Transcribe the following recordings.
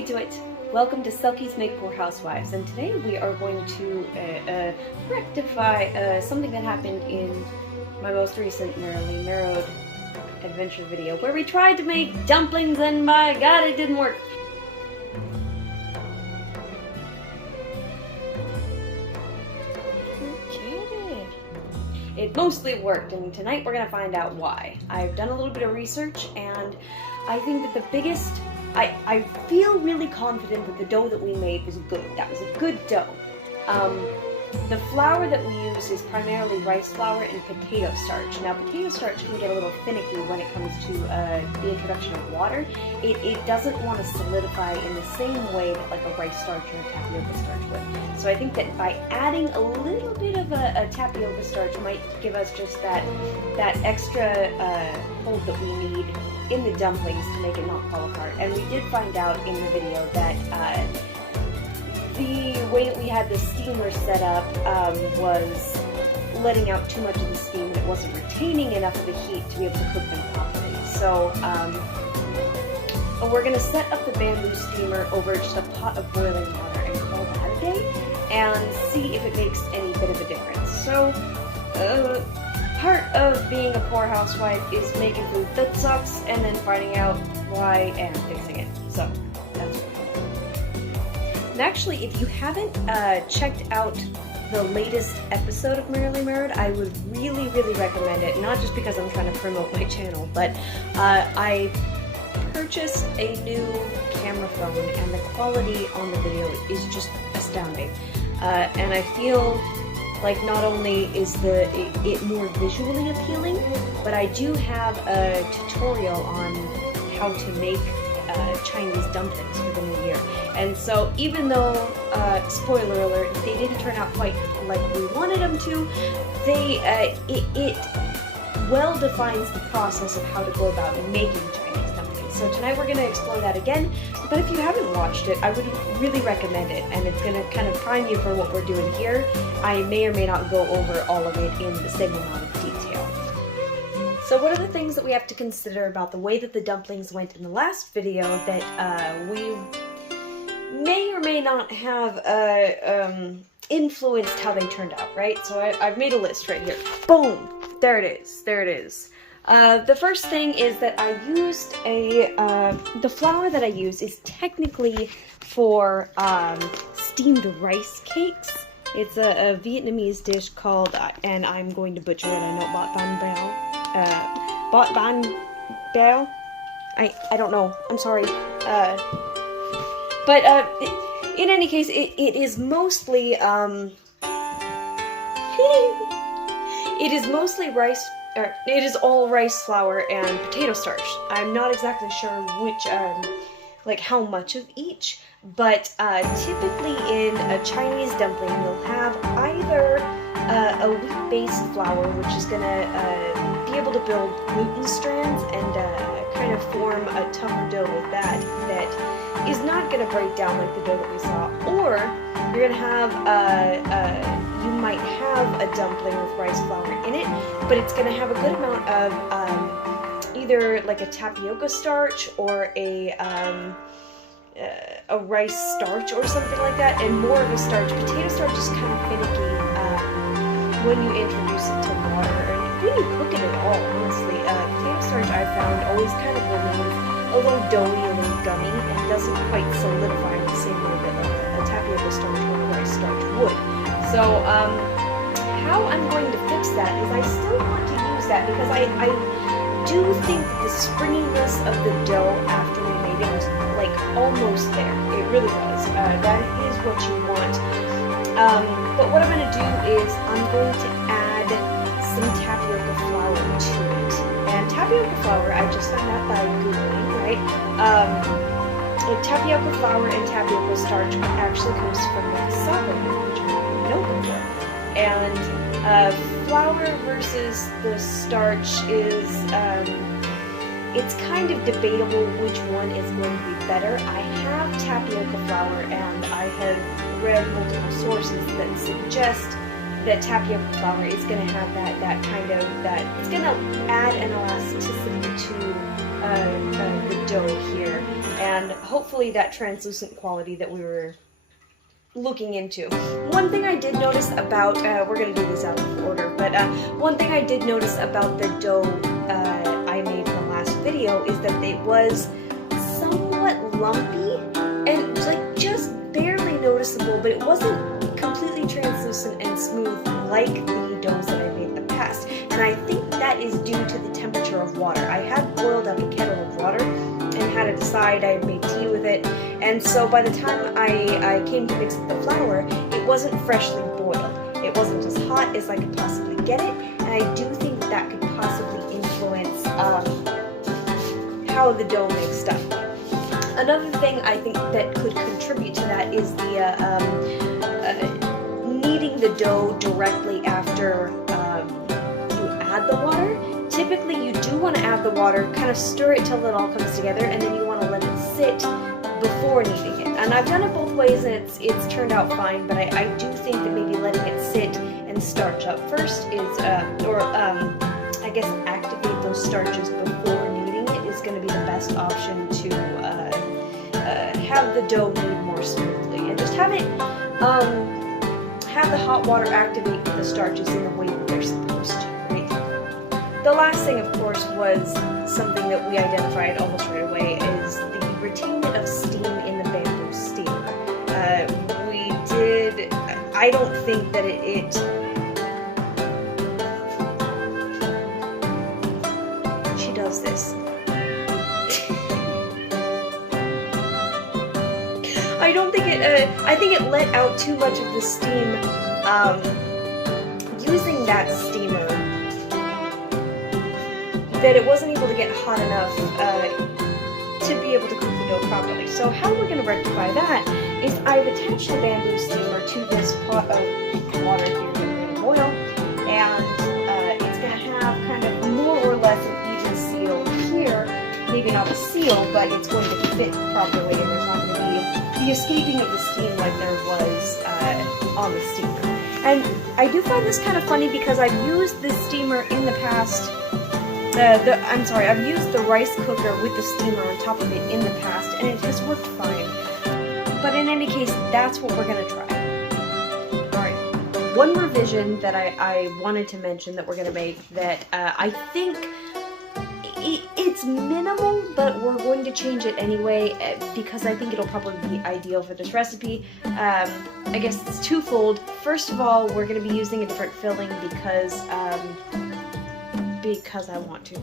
you do it? Welcome to Selkies Make Poor Housewives, and today we are going to rectify something that happened in my most recent Merrily Marrowed adventure video, where we tried to make dumplings and my god, it didn't work. It mostly worked, and tonight we're gonna find out why. I've done a little bit of research, and I think that the biggest... I feel really confident that the dough that we made was good. That was a good dough. The flour that we use is primarily rice flour and potato starch. Now, potato starch can get a little finicky when it comes to the introduction of water. It doesn't want to solidify in the same way that like a rice starch or a tapioca starch would. So I think that by adding a little bit of a tapioca starch might give us just that extra hold that we need in the dumplings to make it not fall apart. And we did find out in the video that the way that we had the steamer set up was letting out too much of the steam, and it wasn't retaining enough of the heat to be able to cook them properly. So we're going to set up the bamboo steamer over just a pot of boiling water and call that a day, and see if it makes any bit of a difference. So part of being a poor housewife is making food that sucks and then finding out why and fixing it. So that's it. And actually, if you haven't checked out the latest episode of Merrily Marrowed, I would really, really recommend it. Not just because I'm trying to promote my channel, but I purchased a new camera phone, and the quality on the video is just astounding. And I feel like not only is it more visually appealing, but I do have a tutorial on how to make Chinese dumplings for the new year. And so even though, spoiler alert, they didn't turn out quite like we wanted them to, it well defines the process of how to go about making Chinese dumplings. So tonight we're going to explore that again, but if you haven't watched it, I would really recommend it, and it's going to kind of prime you for what we're doing here. I may or may not go over all of it in the same amount of detail. So what are the things that we have to consider about the way that the dumplings went in the last video that we may or may not have influenced how they turned out, right? So I've made a list right here. Boom! There it is. There it is. The first thing is that I used the flour that I use is technically for steamed rice cakes. It's a Vietnamese dish called, and I'm going to butcher it, I know, bot ban bao. Bot ban bao? I don't know, I'm sorry. But in any case, it is mostly, it is mostly rice. It is all rice flour and potato starch. I'm not exactly sure which, like how much of each, but typically in a Chinese dumpling, you'll have either a wheat-based flour, which is gonna be able to build gluten strands and kind of form a tougher dough with that is not gonna break down like the dough that we saw, or you're gonna have you might have a dumpling with rice flour in it, but it's going to have a good amount of either like a tapioca starch or a rice starch or something like that, and more of a starch. Potato starch is kind of finicky when you introduce it to water, and when you cook it at all, honestly. Potato starch, I've found, always kind of remains a little doughy, a little gummy, and doesn't quite solidify in the same way that a tapioca starch or a rice starch would. So, how I'm going to fix that is I still want to use that because I do think that the springiness of the dough after we made it was like almost there. It really was. That is what you want. But what I'm going to do is I'm going to add some tapioca flour to it. And tapioca flour, I just found out by Googling, right? Tapioca flour and tapioca starch actually comes from the cassava bean, which I didn't know before. And flour versus the starch is, it's kind of debatable which one is going to be better. I have tapioca flour, and I have read multiple sources that suggest the tapioca flour is going to have that kind of, it's going to add an elasticity to the dough here, and hopefully that translucent quality that we were looking into. One thing I did notice about, we're going to do this out of order, but one thing I did notice about the dough I made in the last video is that it was somewhat lumpy and like just barely noticeable, but it wasn't completely translucent and smooth like the doughs that I made in the past. And I think that is due to the temperature of water. I had boiled up a kettle of water and had it aside. I had made tea with it, and so by the time I came to mix the flour, it wasn't freshly boiled. It wasn't as hot as I could possibly get it, and I do think that could possibly influence how the dough mixed up. Another thing I think that could contribute to that is the kneading the dough directly after you add the water. Typically you do want to add the water, kind of stir it till it all comes together, and then you want to let it sit before kneading it. And I've done it both ways and it's turned out fine, but I do think that maybe letting it sit and starch up first is, I guess activate those starches before kneading it is going to be the best option to have the dough knead more smoothly. And just have it, have the hot water activate the starches in the way that they're supposed to, right? The last thing, of course, was something that we identified almost right away, is the retainment of steam in the bamboo steamer. I don't think that it she does this. I don't think I think it let out too much of the steam using that steamer, that it wasn't able to get hot enough to be able to cook the dough properly. So how we're going to rectify that is I've attached the bamboo steamer to this pot of water here that we're going to boil, and it's going to have kind of more or less an even seal here. Maybe not a seal, but it's going to fit properly, and there's not going to be the escaping of the steam like there was on the steamer. And I do find this kind of funny because I've used this steamer in the past. I've used the rice cooker with the steamer on top of it in the past, and it has worked fine. But in any case, that's what we're going to try. Alright, one revision that I wanted to mention that we're going to make that I think it's minimal, but we're going to change it anyway because I think it'll probably be ideal for this recipe. I guess it's twofold. First of all, we're going to be using a different filling because I want to.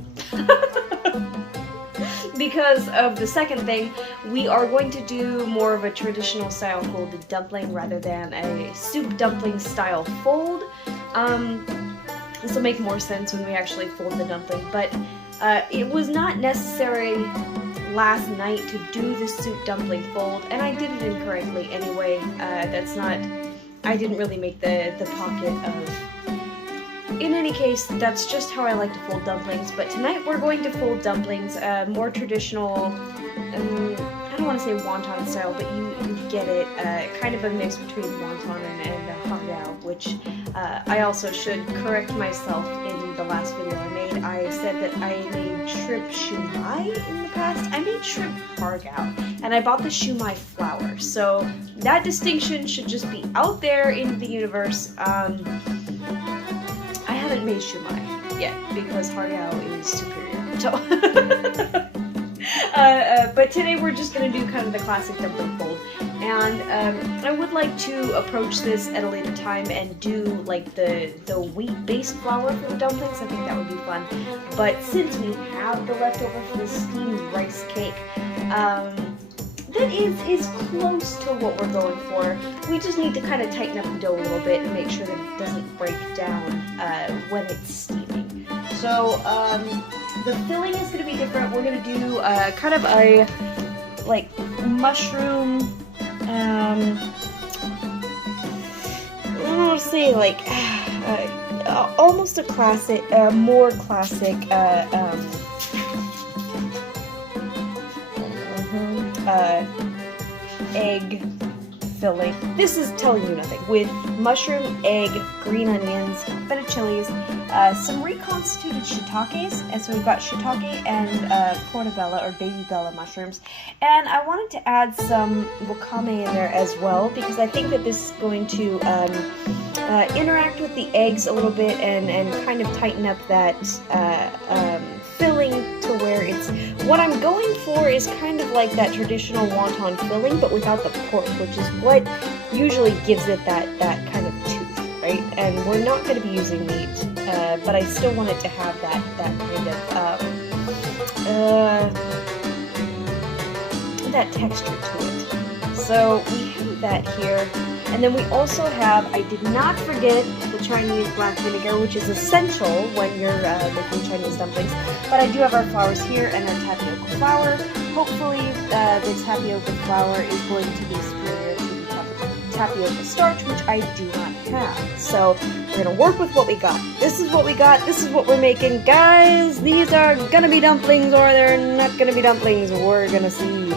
Because of the second thing, we are going to do more of a traditional style folded dumpling rather than a soup dumpling style fold. This will make more sense when we actually fold the dumpling, but it was not necessary last night to do the soup dumpling fold, and I did it incorrectly anyway. I didn't really make the pocket of... In any case, that's just how I like to fold dumplings, but tonight we're going to fold dumplings, more traditional, I don't want to say wonton style, but you get it, kind of a mix between wonton and hangao, which I also should correct myself in the last video I made. I said that I made shrimp shumai in the past. I made shrimp hangao, and I bought the shumai flour, so that distinction should just be out there in the universe. I haven't made shumai yet because hangao is superior. So, but today we're just going to do kind of the classic dumpling fold, and I would like to approach this at a later time and do like the wheat-based flour for the dumplings. I think that would be fun. But since we have the leftover for the steamed rice cake, that is close to what we're going for. We just need to kind of tighten up the dough a little bit and make sure that it doesn't break down when it's steaming. So the filling is going to be different. We're going to do kind of a like mushroom, I want to say like almost a classic, more classic egg filling. This is telling you nothing. With mushroom, egg, green onions, a bit of chilies, some reconstituted shiitakes, and so we've got shiitake and portobello or baby bella mushrooms, and I wanted to add some wakame in there as well because I think that this is going to interact with the eggs a little bit and kind of tighten up that filling to where it's, what I'm going for is kind of like that traditional wonton filling but without the pork, which is what usually gives it that kind of tooth, right? And we're not going to be using meat, but I still want it to have that kind of that texture to it. So we have that here. And then we also have, I did not forget the Chinese black vinegar, which is essential when you're making Chinese dumplings. But I do have our flours here and our tapioca flour. Hopefully the tapioca flour is going to be superior to the tapioca starch, which I do not have. So we're going to work with what we got. This is what we got. This is what we're making. Guys, these are going to be dumplings or they're not going to be dumplings. We're going to see.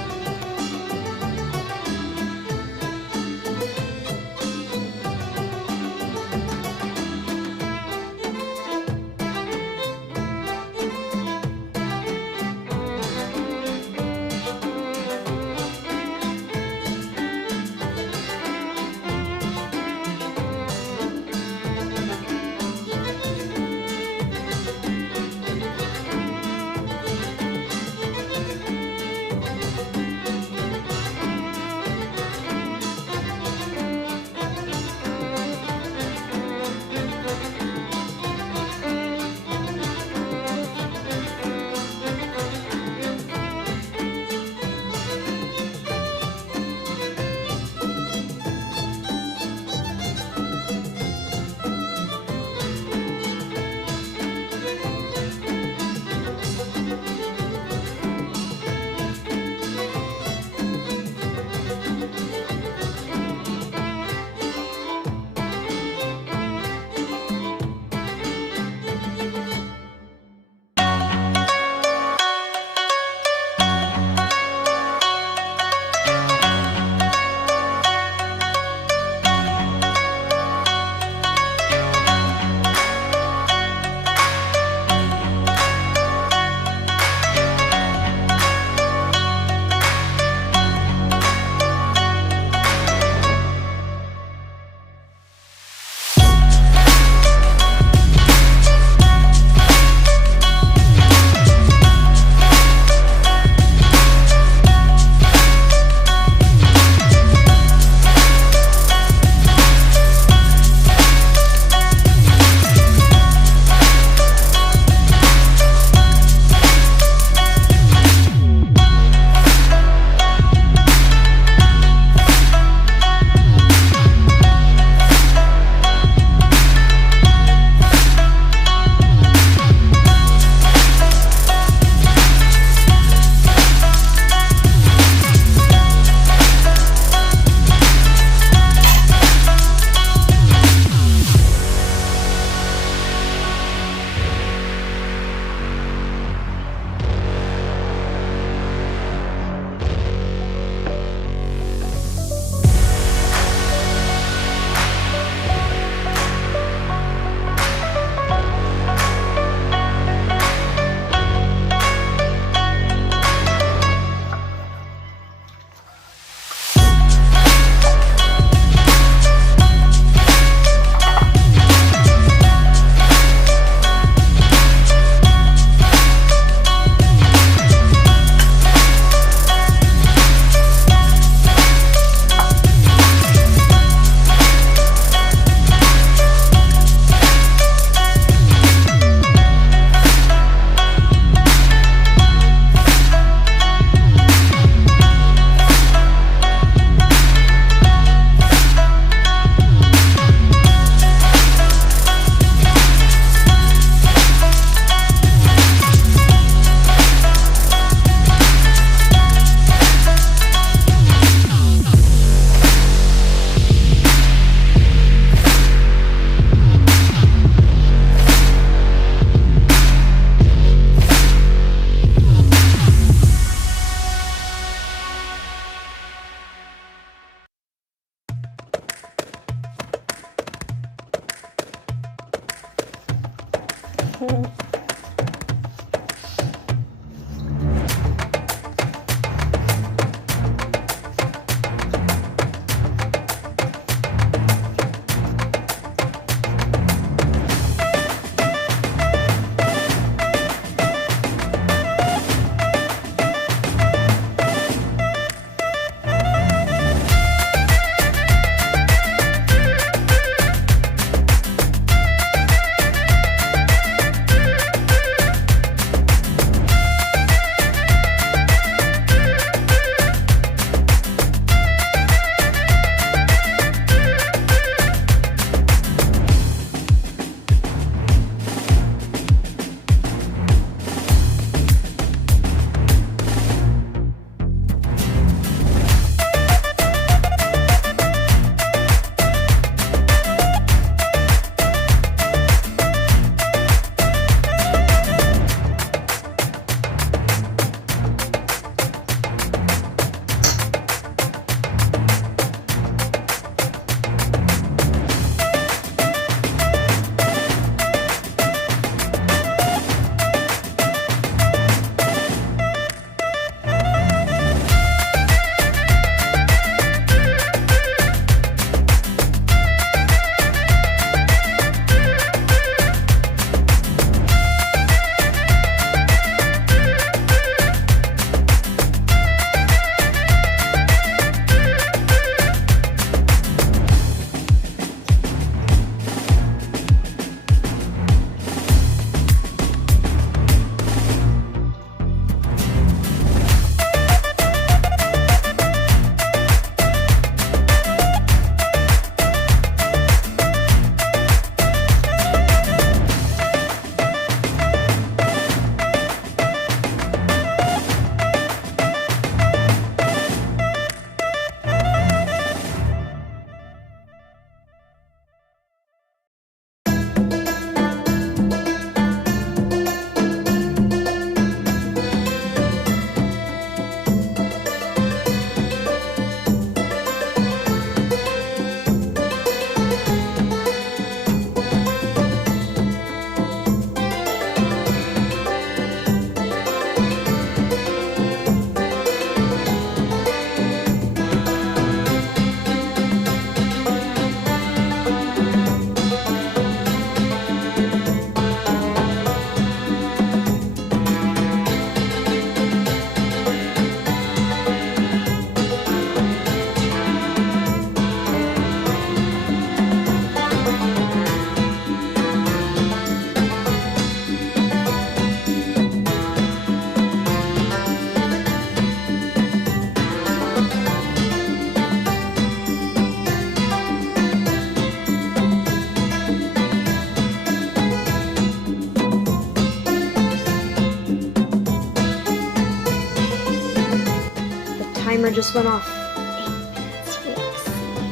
timer just went off. 8 minutes. Let's see what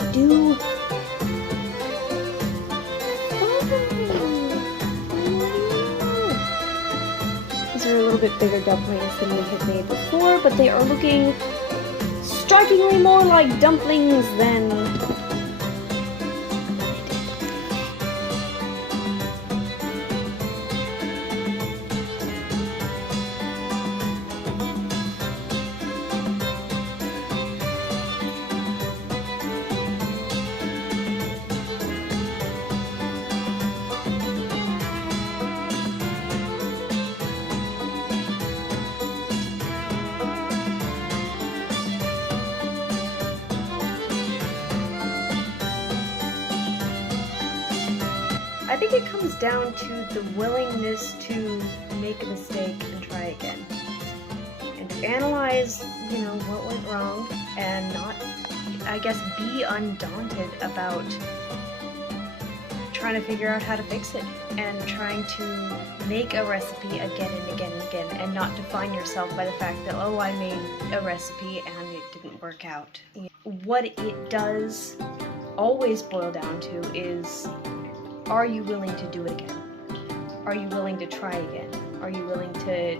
I do. These are a little bit bigger dumplings than we had made before, but they are looking strikingly more like dumplings than I think it comes down to the willingness to make a mistake and try again. And to analyze, you know, what went wrong and not, I guess, be undaunted about trying to figure out how to fix it and trying to make a recipe again and again and again and not define yourself by the fact that, oh, I made a recipe and it didn't work out. What it does always boil down to is, are you willing to do it again? Are you willing to try again? Are you willing to...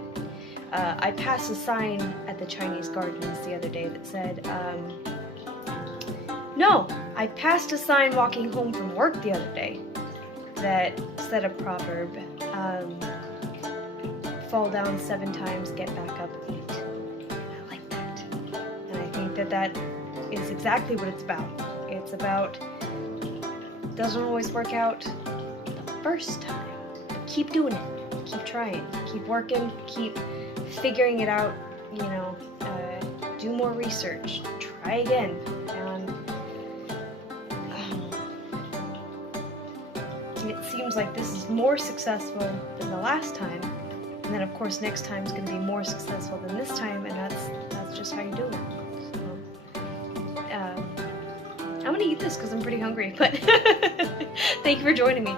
I passed a sign at the Chinese gardens the other day that said, no, I passed a sign walking home from work the other day that said a proverb, fall down 7 times, get back up 8. I like that. And I think that that is exactly what it's about. It's about, doesn't always work out the first time. Keep doing it. Keep trying. Keep working. Keep figuring it out. You know, do more research. Try again. And it seems like this is more successful than the last time. And then, of course, next time is going to be more successful than this time, and that's just how you do it. So, I'm going to eat this because I'm pretty hungry, but thank you for joining me.